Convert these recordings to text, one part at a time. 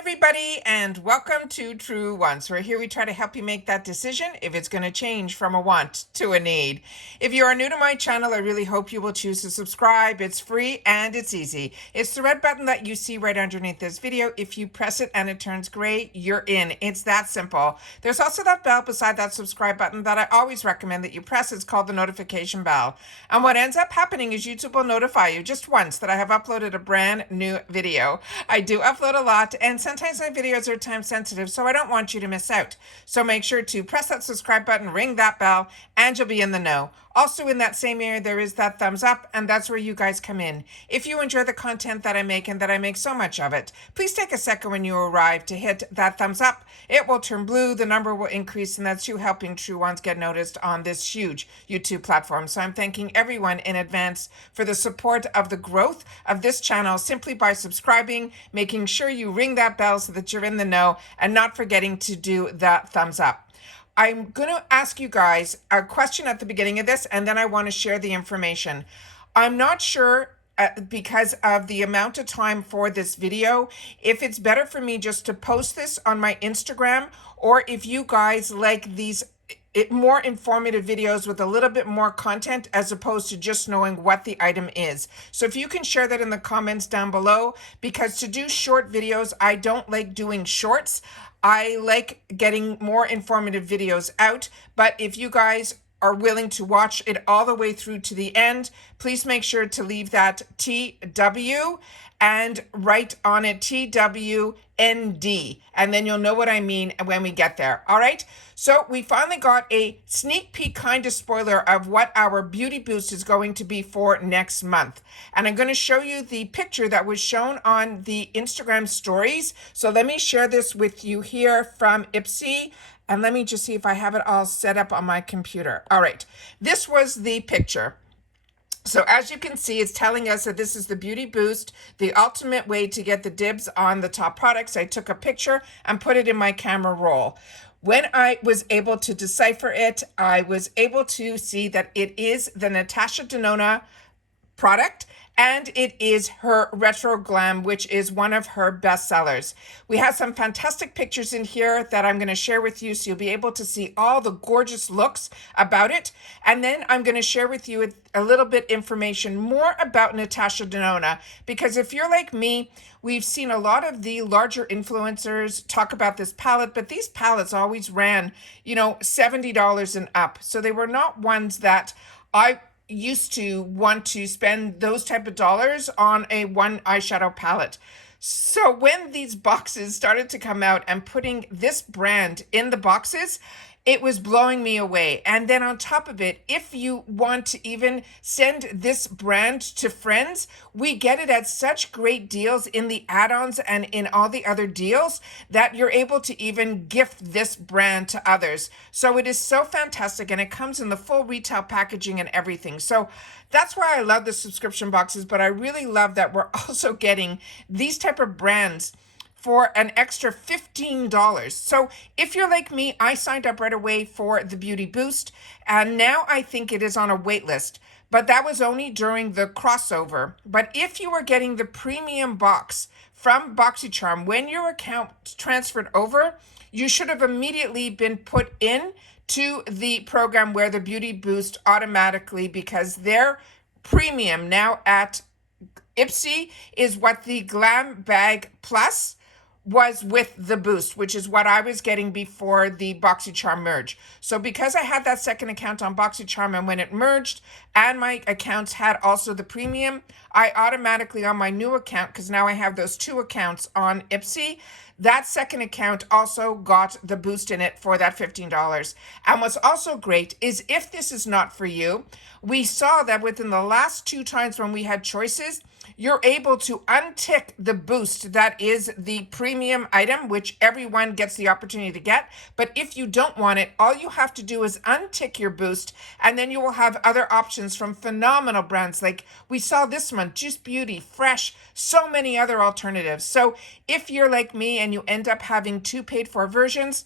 everybody, and welcome to True Wants. Where here we try to help you make that decision if it's going to change from a want to a need. If you are new to my channel, I really hope you will choose to subscribe. It's free and it's easy. It's the red button that you see right underneath this video. If you press it and it turns gray, you're in. It's that simple. There's also that bell beside that subscribe button that I always recommend that you press. It's called the notification bell. And what ends up happening is YouTube will notify you just once that I have uploaded a brand new video. I do upload a lot, and sometimes my videos are time sensitive, so I don't want you to miss out. So make sure to press that subscribe button, ring that bell, and you'll be in the know. Also in that same area, there is that thumbs up, and that's where you guys come in. If you enjoy the content that I make and that I make so much of it, please take a second when you arrive to hit that thumbs up. It will turn blue, the number will increase, and that's you helping True Ones get noticed on this huge YouTube platform. So I'm thanking everyone in advance for the support of the growth of this channel simply by subscribing, making sure you ring that bell so that you're in the know, and not forgetting to do that thumbs up. I'm going to ask you guys a question at the beginning of this, and then I want to share the information. I'm not sure because of the amount of time for this video, if it's better for me just to post this on my Instagram, or if you guys like these more informative videos with a little bit more content as opposed to just knowing what the item is. So if you can share that in the comments down below, because to do short videos, I don't like doing shorts. I like getting more informative videos out, but if you guys are willing to watch it all the way through to the end, please make sure to leave that TW and write on it TWND, and then you'll know what I mean when we get there. All right, so we finally got a sneak peek kind of spoiler of what our beauty boost is going to be for next month, and I'm going to show you the picture that was shown on the Instagram stories. So let me share this with you here from IPSY. And let me just see if I have it all set up on my computer. All right, this was the picture. So as you can see, it's telling us that this is the Beauty Boost, the ultimate way to get the dibs on the top products. I took a picture and put it in my camera roll. When I was able to decipher it, I was able to see that it is the Natasha Denona product, and it is her Retro Glam, which is one of her best sellers. We have some fantastic pictures in here that I'm going to share with you, so you'll be able to see all the gorgeous looks about it. And then I'm going to share with you a little bit information more about Natasha Denona, because if you're like me, we've seen a lot of the larger influencers talk about this palette, but these palettes always ran, $70 and up. So they were not ones that I used to want to spend those type of dollars on a one eyeshadow palette. So when these boxes started to come out and putting this brand in the boxes, it was blowing me away. And then on top of it, if you want to even send this brand to friends, we get it at such great deals in the add-ons and in all the other deals that you're able to even gift this brand to others. So it is so fantastic, and it comes in the full retail packaging and everything. So that's why I love the subscription boxes, but I really love that we're also getting these type of brands for an extra $15. So if you're like me, I signed up right away for the Beauty Boost, and now I think it is on a wait list, but that was only during the crossover. But if you were getting the premium box from Boxycharm, when your account transferred over, you should have immediately been put in to the program where the Beauty Boost automatically, because their premium now at IPSY is what the Glam Bag Plus was with the boost, which is what I was getting before the Boxycharm merge. So because I had that second account on Boxycharm, and when it merged and my accounts had also the premium, I automatically on my new account, because now I have those two accounts on IPSY, that second account also got the boost in it for that $15. And what's also great is if this is not for you, we saw that within the last two times when we had choices, you're able to untick the boost that is the premium item, which everyone gets the opportunity to get. But if you don't want it, all you have to do is untick your boost, and then you will have other options from phenomenal brands. Like we saw this month, Juice Beauty, Fresh, so many other alternatives. So if you're like me and you end up having two paid for versions,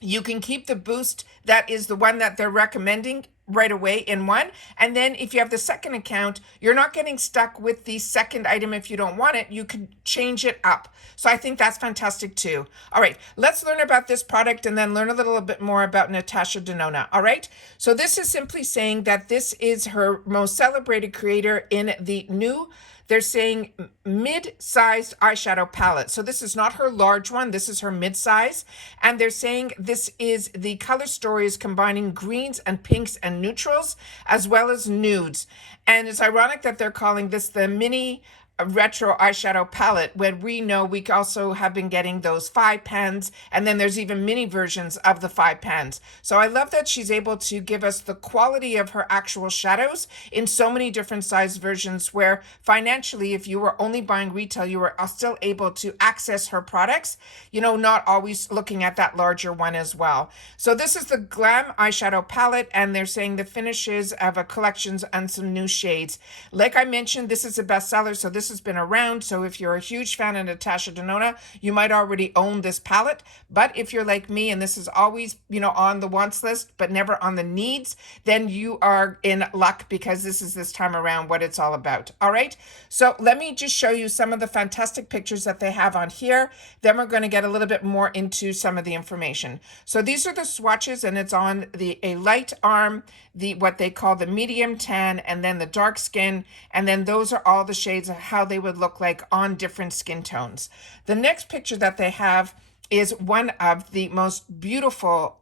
you can keep the boost that is the one that they're recommending right away in one. And then if you have the second account, you're not getting stuck with the second item. If you don't want it, you can change it up. So I think that's fantastic too. All right, let's learn about this product and then learn a little bit more about Natasha Denona. All right, so this is simply saying that this is her most celebrated creator in the new, they're saying mid-sized eyeshadow palette. So this is not her large one, this is her mid-size. And they're saying this is the color story is combining greens and pinks and neutrals as well as nudes. And it's ironic that they're calling this the mini retro eyeshadow palette when we know we also have been getting those 5 pens, and then there's even mini versions of the 5 pens. So I love that she's able to give us the quality of her actual shadows in so many different size versions, where financially, if you were only buying retail, you were still able to access her products, you know, not always looking at that larger one as well. So this is the Glam eyeshadow palette, and they're saying the finishes of a collections and some new shades. Like I mentioned, this is a bestseller, so this has been around. So if you're a huge fan of Natasha Denona, you might already own this palette. But if you're like me and this is always, you know, on the wants list, but never on the needs, then you are in luck, because this is this time around what it's all about. All right. So let me just show you some of the fantastic pictures that they have on here. Then we're going to get a little bit more into some of the information. So these are the swatches, and it's on a light arm, the what they call the medium tan, and then the dark skin, and then those are all the shades of how they would look like on different skin tones. The next picture that they have is one of the most beautiful,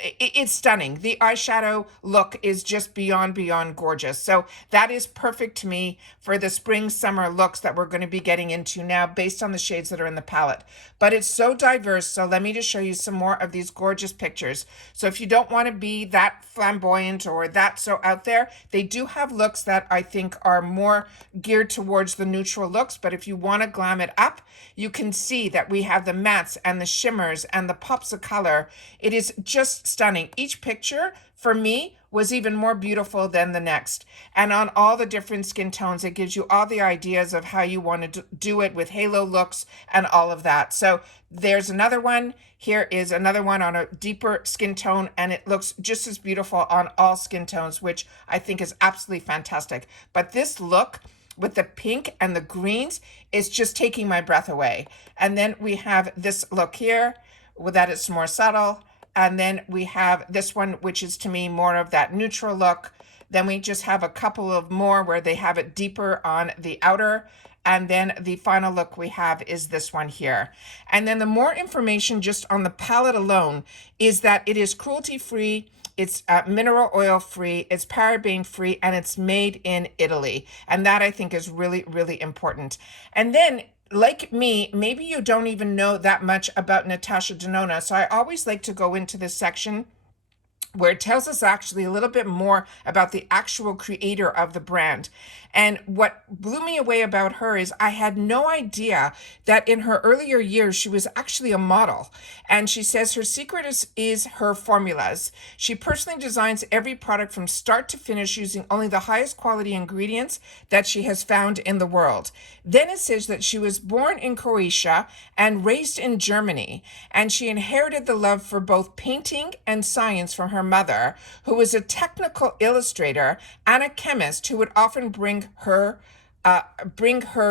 it's stunning. The eyeshadow look is just beyond gorgeous. So that is perfect to me for the spring summer looks that we're going to be getting into now based on the shades that are in the palette. But it's so diverse, so let me just show you some more of these gorgeous pictures. So if you don't want to be that flamboyant or that so out there, they do have looks that I think are more geared towards the neutral looks. But if you want to glam it up, you can see that we have the mattes and the shimmers and the pops of color. It is just stunning. Each picture for me was even more beautiful than the next. And on all the different skin tones, it gives you all the ideas of how you want to do it with halo looks and all of that. So there's another one. Here is another one on a deeper skin tone, and it looks just as beautiful on all skin tones, which I think is absolutely fantastic. But this look with the pink and the greens is just taking my breath away. And then we have this look here, that it's more subtle. And then we have this one, which is to me more of that neutral look. Then we just have a couple of more where they have it deeper on the outer. And then the final look we have is this one here. And then the more information just on the palette alone is that it is cruelty-free, it's mineral oil free, it's paraben free, and it's made in Italy. And that I think is really, really important. And then, like me, maybe you don't even know that much about Natasha Denona. So I always like to go into this section where it tells us actually a little bit more about the actual creator of the brand. And what blew me away about her is I had no idea that in her earlier years, she was actually a model. And she says her secret is her formulas. She personally designs every product from start to finish using only the highest quality ingredients that she has found in the world. Then it says that she was born in Croatia and raised in Germany. And she inherited the love for both painting and science from her mother, who was a technical illustrator and a chemist who would often bring her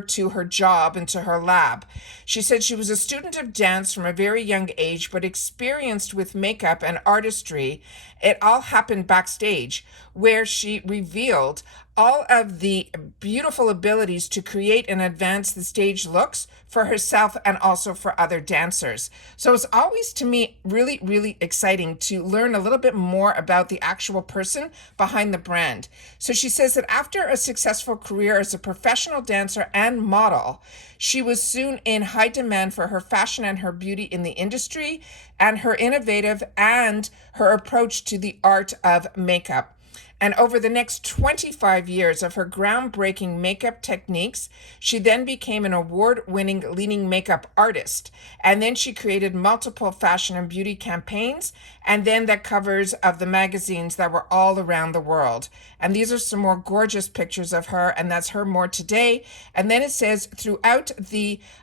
to her job and to her lab. She said she was a student of dance from a very young age, but experienced with makeup and artistry. It all happened backstage, where she revealed all of the beautiful abilities to create and advance the stage looks for herself and also for other dancers. So it's always, to me, really, really exciting to learn a little bit more about the actual person behind the brand. So she says that after a successful career as a professional dancer and model, she was soon in high demand for her fashion and her beauty in the industry, and her innovative and her approach to the art of makeup. And over the next 25 years of her groundbreaking makeup techniques, she then became an award-winning leading makeup artist. And then she created multiple fashion and beauty campaigns, and then the covers of the magazines that were all around the world. And these are some more gorgeous pictures of her, and that's her more today. And then it says throughout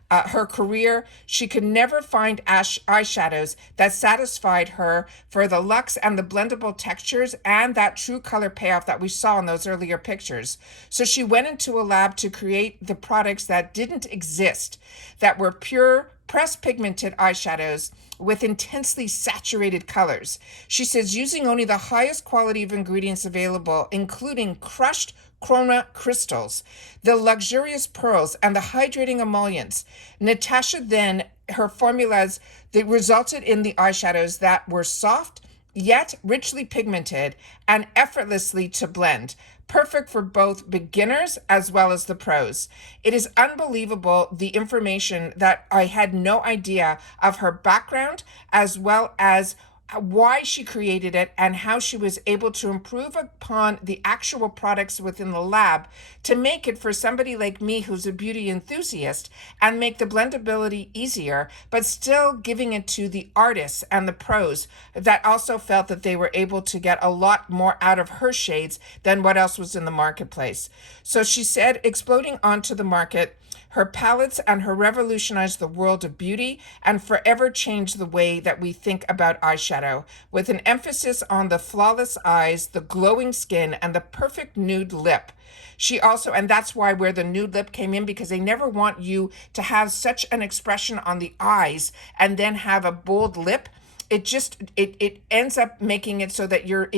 her career, she could never find eyeshadows that satisfied her for the luxe and the blendable textures and that true color payoff that we saw in those earlier pictures. So she went into a lab to create the products that didn't exist, that were pure pressed pigmented eyeshadows with intensely saturated colors. She says using only the highest quality of ingredients available, including crushed chroma crystals, the luxurious pearls, and the hydrating emollients. Natasha then, her formulas that resulted in the eyeshadows that were soft, yet richly pigmented and effortlessly to blend, perfect for both beginners as well as the pros. It is unbelievable the information that I had no idea of her background, as well as why she created it and how she was able to improve upon the actual products within the lab to make it for somebody like me who's a beauty enthusiast and make the blendability easier, but still giving it to the artists and the pros that also felt that they were able to get a lot more out of her shades than what else was in the marketplace. So she said, exploding onto the market, her palettes and her revolutionized the world of beauty and forever changed the way that we think about eyeshadow, with an emphasis on the flawless eyes, the glowing skin, and the perfect nude lip. She also, and that's where the nude lip came in, because they never want you to have such an expression on the eyes and then have a bold lip. It ends up making it so that your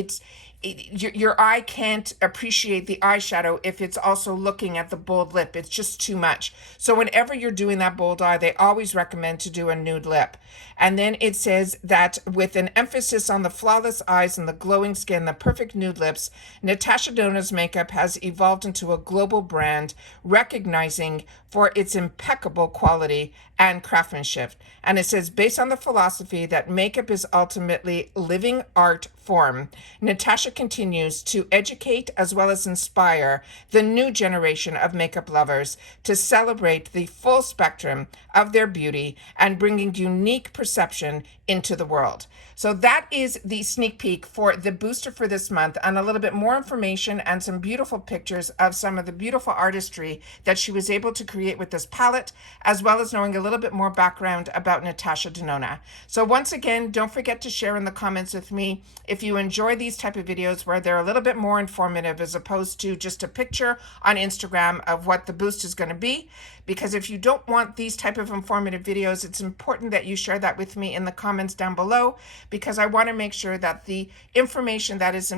eye can't appreciate the eyeshadow if it's also looking at the bold lip. It's just too much. So whenever you're doing that bold eye, they always recommend to do a nude lip. And then it says that with an emphasis on the flawless eyes and the glowing skin, the perfect nude lips, Natasha Denona's makeup has evolved into a global brand, recognizing for its impeccable quality and craftsmanship. And it says, based on the philosophy that makeup is ultimately living art form, Natasha continues to educate as well as inspire the new generation of makeup lovers to celebrate the full spectrum of their beauty and bringing unique perception into the world. So that is the sneak peek for the booster for this month, and a little bit more information and some beautiful pictures of some of the beautiful artistry that she was able to create with this palette, as well as knowing a little bit more background about Natasha Denona. So once again, don't forget to share in the comments with me if you enjoy these type of videos where they're a little bit more informative as opposed to just a picture on Instagram of what the boost is going to be. Because if you don't want these type of informative videos, it's important that you share that with me in the comments down below, because I want to make sure that the information that is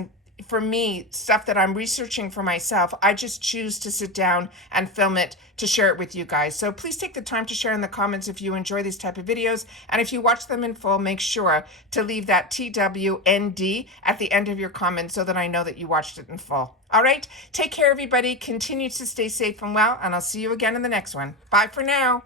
for me, stuff that I'm researching for myself, I just choose to sit down and film it to share it with you guys. So please take the time to share in the comments if you enjoy these type of videos. And if you watch them in full, make sure to leave that TWND at the end of your comment so that I know that you watched it in full. All right, take care, everybody. Continue to stay safe and well, and I'll see you again in the next one. Bye for now.